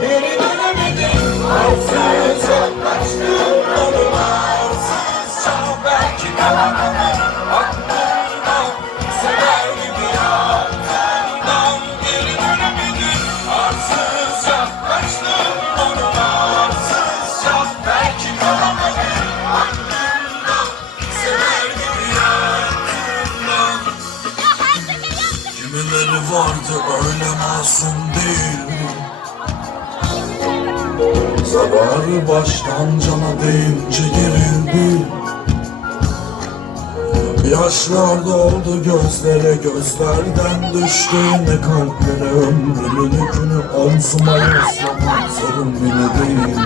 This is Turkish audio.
Geri dönemedim Kimileri vardı öyle masum değildi Zararı baştan cana deyince gerildi Yaşlar doldu gözlere gözlerden düştü. Yine kalplere ömrümün yükünü omzuma yaslamak sorun bile değildi